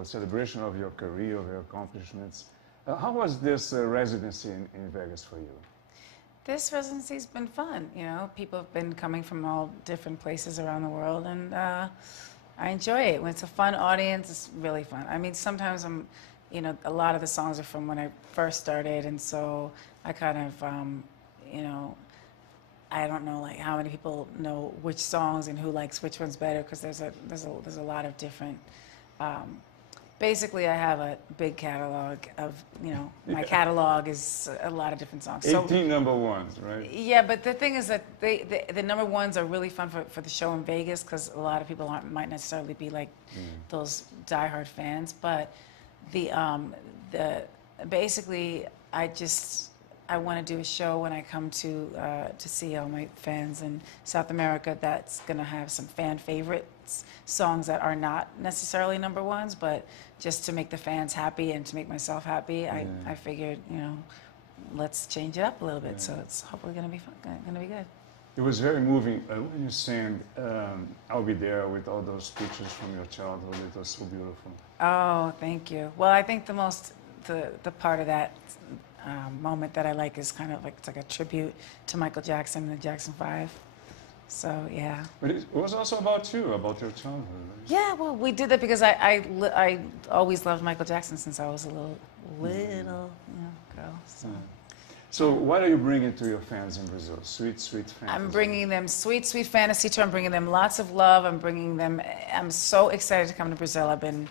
a celebration of your career, of your accomplishments. How was this residency in Vegas for you? This residency's been fun. You know, people have been coming from all different places around the world, and I enjoy it. When it's a fun audience, it's really fun. I mean, sometimes you know, a lot of the songs are from when I first started, and so I kind of, you know, I don't know like how many people know which songs and who likes which ones better, because there's a lot of different. Basically, I have a big catalog of, you know, my catalog is a lot of different songs. 18 number ones, right? Yeah, but the thing is that the number ones are really fun for the show in Vegas, because a lot of people might necessarily be like those diehard fans. But basically, I want to do a show when I come to see all my fans in South America that's going to have some fan favorites, songs that are not necessarily number ones, but just to make the fans happy and to make myself happy. I figured, you know, let's change it up a little bit. So it's hopefully going to be fun, going to be good. It was very moving when you sang "I'll Be There" with all those pictures from your childhood. It was so beautiful. Oh, thank you. Well, I think the part of that moment that I like is kind of like, it's like a tribute to Michael Jackson and the Jackson 5. So, yeah. But it was also about you, about your childhood. Right? Yeah, well, we did that because I always loved Michael Jackson since I was a little you know, girl. So. So what are you bringing to your fans in Brazil? Sweet, sweet fantasy. I'm bringing them sweet, sweet fantasy tour. I'm bringing them lots of love. I'm so excited to come to Brazil. I've been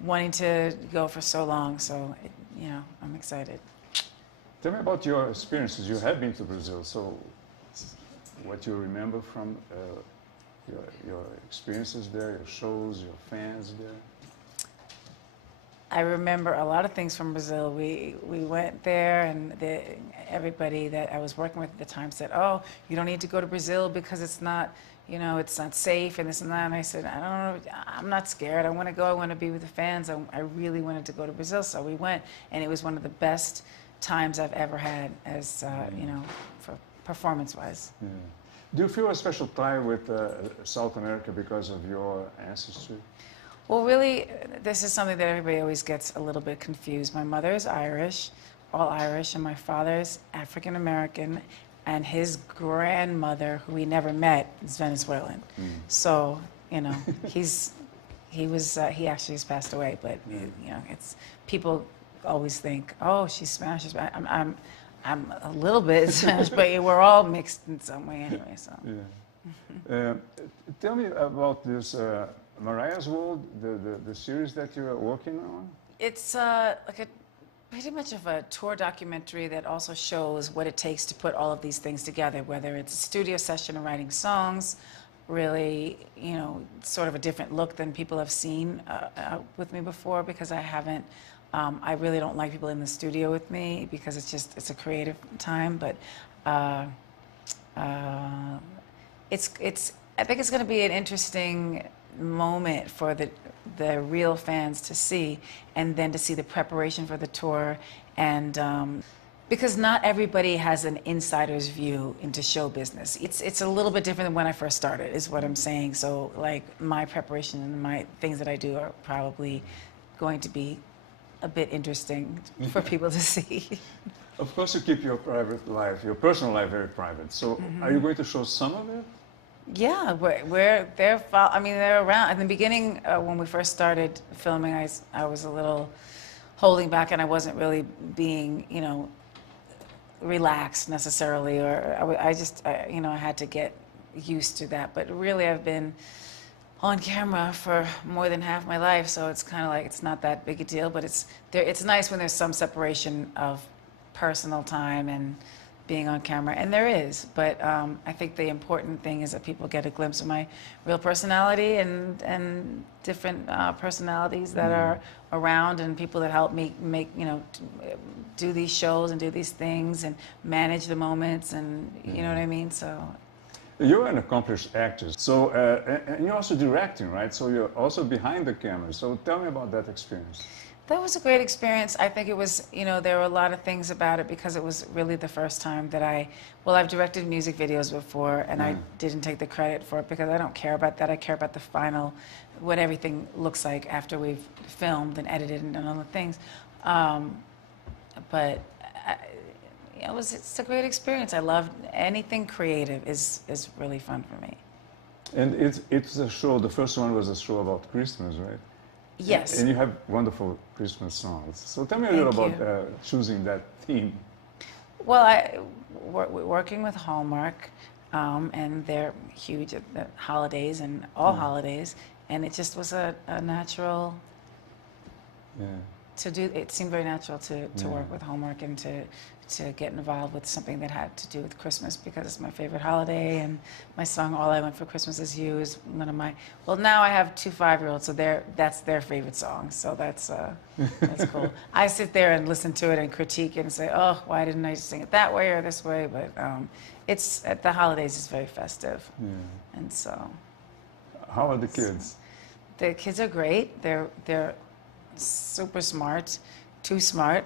wanting to go for so long, so, you know, I'm excited. Tell me about your experiences. You have been to Brazil, so what you remember from your experiences there, your shows, your fans there? I remember a lot of things from Brazil. We went there, and everybody that I was working with at the time said, "Oh, you don't need to go to Brazil because it's not, you know, it's not safe and this and that." And I said, "I don't know. I'm not scared. I want to go. I want to be with the fans. I really wanted to go to Brazil." So we went, and it was one of the best times I've ever had, as you know, for performance-wise. Yeah. Do you feel a special tie with South America because of your ancestry? Well, really, this is something that everybody always gets a little bit confused. My mother is Irish, all Irish, and my father's African American, and his grandmother, who we never met, is Venezuelan. So, you know, he actually has passed away, but you know, it's people always think, "Oh, she's Spanish." I'm a little bit Spanish, but we're all mixed in some way anyway. So. Yeah. Tell me about this Mariah's World, the series that you are working on. It's like pretty much of a tour documentary that also shows what it takes to put all of these things together, whether it's a studio session or writing songs, really, you know, sort of a different look than people have seen with me before, because I haven't, I really don't like people in the studio with me because it's a creative time, but I think it's going to be an interesting moment for the real fans to see, and then to see the preparation for the tour, and because not everybody has an insider's view into show business. It's a little bit different than when I first started, is what I'm saying. So like my preparation and my things that I do are probably going to be a bit interesting for people to see. Of course, you keep your private life, your personal life, very private. So, are you going to show some of it? Yeah, they're around. In the beginning, when we first started filming, I was a little holding back, and I wasn't really being, you know, relaxed necessarily, or you know, I had to get used to that. But really, I've been on camera for more than half my life, so it's kind of like it's not that big a deal. But it's nice when there's some separation of personal time and being on camera, and there is. But I think the important thing is that people get a glimpse of my real personality and different personalities that are around, and people that help me make, you know, do these shows and do these things and manage the moments, and you know what I mean. So. You're an accomplished actor, so and you're also directing, right? So you're also behind the camera. So tell me about that experience. That was a great experience. I think it was, you know, there were a lot of things about it because it was really the first time that I've directed music videos before, and I didn't take the credit for it because I don't care about that. I care about the final, what everything looks like after we've filmed and edited and done all the things. But it's a great experience. I love anything creative is really fun for me. And it's a show, the first one was a show about Christmas, right? Yes. And you have wonderful Christmas songs. So tell me a little about choosing that theme. Well, we're working with Hallmark, and they're huge at the holidays and all holidays, and it just was a natural to do. It seemed very natural to work with Hallmark and to get involved with something that had to do with Christmas because it's my favorite holiday, and my song "All I Want for Christmas Is You" is one of my. Well, now I have 2 5-year-olds, so that's their favorite song. So that's cool. I sit there and listen to it and critique it and say, oh, why didn't I sing it that way or this way? But it's at the holidays. It's very festive, and so. How are the kids? The kids are great. They're super smart. Too smart,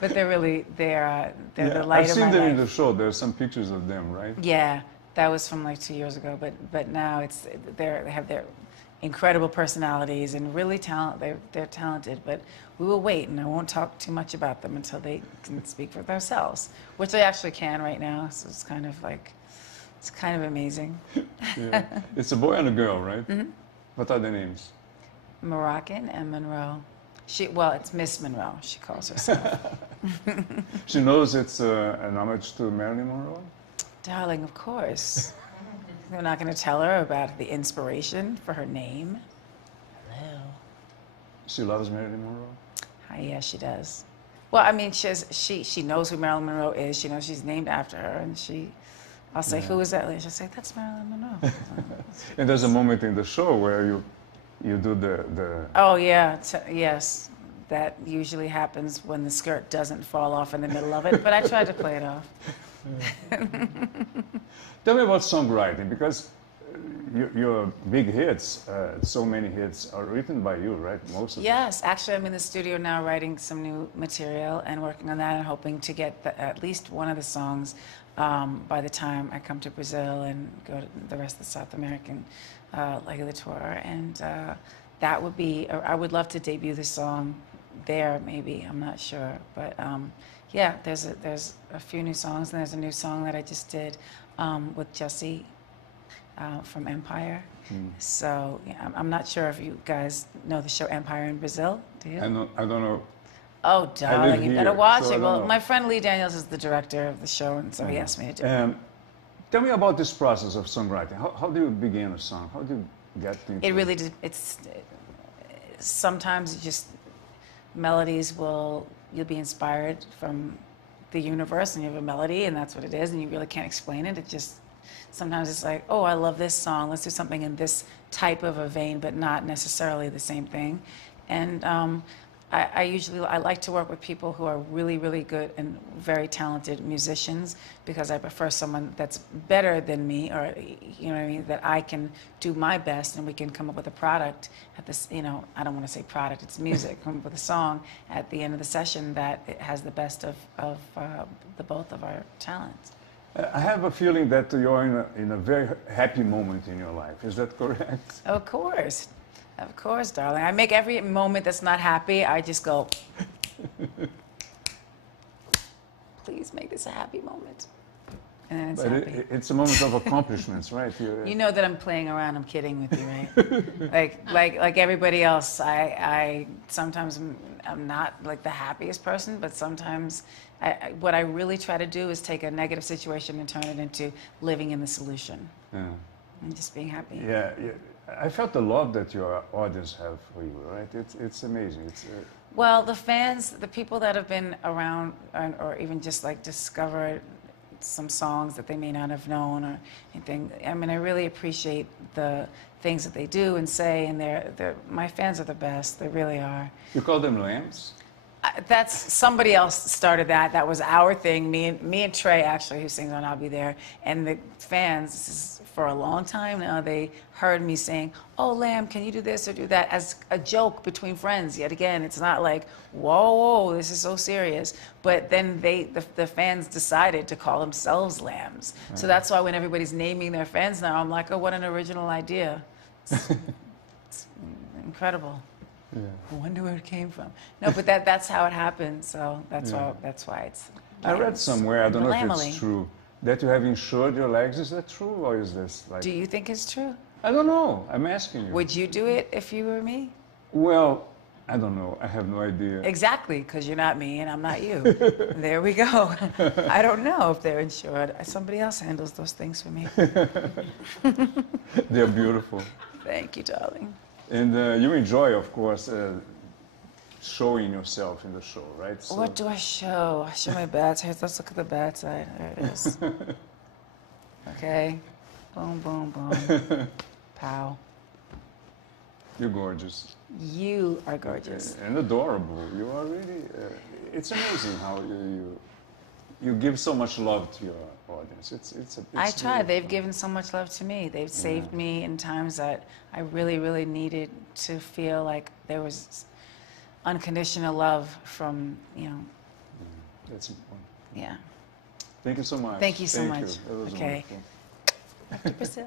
but they're the light of my life. I've seen them in the show. There's some pictures of them, right? Yeah, that was from like 2 years ago. But now they have their incredible personalities and really they're talented. But we will wait, and I won't talk too much about them until they can speak for themselves, which they actually can right now. So it's kind of amazing. Yeah. It's a boy and a girl, right? Mm-hmm. What are their names? Moroccan and Monroe. It's Miss Monroe, she calls herself. She knows it's an homage to Marilyn Monroe? Darling, of course. We're not going to tell her about the inspiration for her name. Hello. She loves Marilyn Monroe? Yeah, she does. Well, I mean, she knows who Marilyn Monroe is. She knows she's named after her, and I'll say, who is that? She'll say, that's Marilyn Monroe. And there's a moment in the show where you do the... Oh, yeah. Yes. That usually happens when the skirt doesn't fall off in the middle of it, but I tried to play it off. Tell me about songwriting, because your big hits, so many hits, are written by you, right? Most of them. Yes. Actually, I'm in the studio now writing some new material and working on that and hoping to get at least one of the songs by the time I come to Brazil and go to the rest of the South American leg of the tour, and that would be. I would love to debut the song there, maybe. I'm not sure, but yeah, there's a few new songs, and there's a new song that I just did with Jesse from Empire. So yeah, I'm not sure if you guys know the show Empire in Brazil. Do you? I don't know. Oh, darling, you better watch it. Well, know. My friend Lee Daniels is the director of the show, and so he asked me to do it. Tell me about this process of songwriting. How do you begin a song? How do you get into it? Really, sometimes just melodies you'll be inspired from the universe, and you have a melody, and that's what it is, and you really can't explain it. It just, sometimes it's like, oh, I love this song. Let's do something in this type of a vein, but not necessarily the same thing. And I like to work with people who are really, really good and very talented musicians, because I prefer someone that's better than me, or, you know what I mean, that I can do my best and we can come up with a product at this, you know, I don't want to say product, it's music, come up with a song at the end of the session that it has the best of the both of our talents. I have a feeling that you're in a very happy moment in your life. Is that correct? Of course. Of course, darling. I make every moment that's not happy, I just go, please make this a happy moment. And then it's happy. It's a moment of accomplishments, right? You know that I'm playing around, I'm kidding with you, right? like everybody else, I sometimes I'm not like the happiest person, but sometimes what I really try to do is take a negative situation and turn it into living in the solution. Yeah. And just being happy. Yeah. I felt the love that your audience have for you, right? It's amazing. Well, the fans, the people that have been around, or even just like discovered some songs that they may not have known or anything. I mean, I really appreciate the things that they do and say, and my fans are the best. They really are. You call them lambs? That's somebody else started that. That was our thing. Me and Trey actually, who sings on "I'll Be There," and the fans. This is for a long time now. They heard me saying, "Oh, Lamb, can you do this or do that?" as a joke between friends. Yet again, it's not like, "Whoa, this is so serious." But then the fans decided to call themselves Lambs. Right. So that's why when everybody's naming their fans now, I'm like, "Oh, what an original idea!" It's incredible. Yeah. I wonder where it came from. No, but that's how it happened. So that's why it's. I read somewhere, I don't know if it's true, that you have insured your legs. Is that true, or is this like? Do you think it's true? I don't know. I'm asking you. Would you do it if you were me? Well, I don't know. I have no idea. Exactly, because you're not me and I'm not you. There we go. I don't know if they're insured. Somebody else handles those things for me. They're beautiful. Thank you, darling. And you enjoy, of course, showing yourself in the show, right? So what do I show? I show my bad side. Let's look at the bad side. There it is. Okay. Boom, boom, boom. Pow. You're gorgeous. You are gorgeous. And adorable. You are really... it's amazing how you give so much love to your audience. It's I try. They've given so much love to me. They've saved me in times that I really, really needed to feel like there was unconditional love from, you know. That's important. Yeah. Thank you so much. Thank you so much. That was okay. wonderful. Back to Brazil.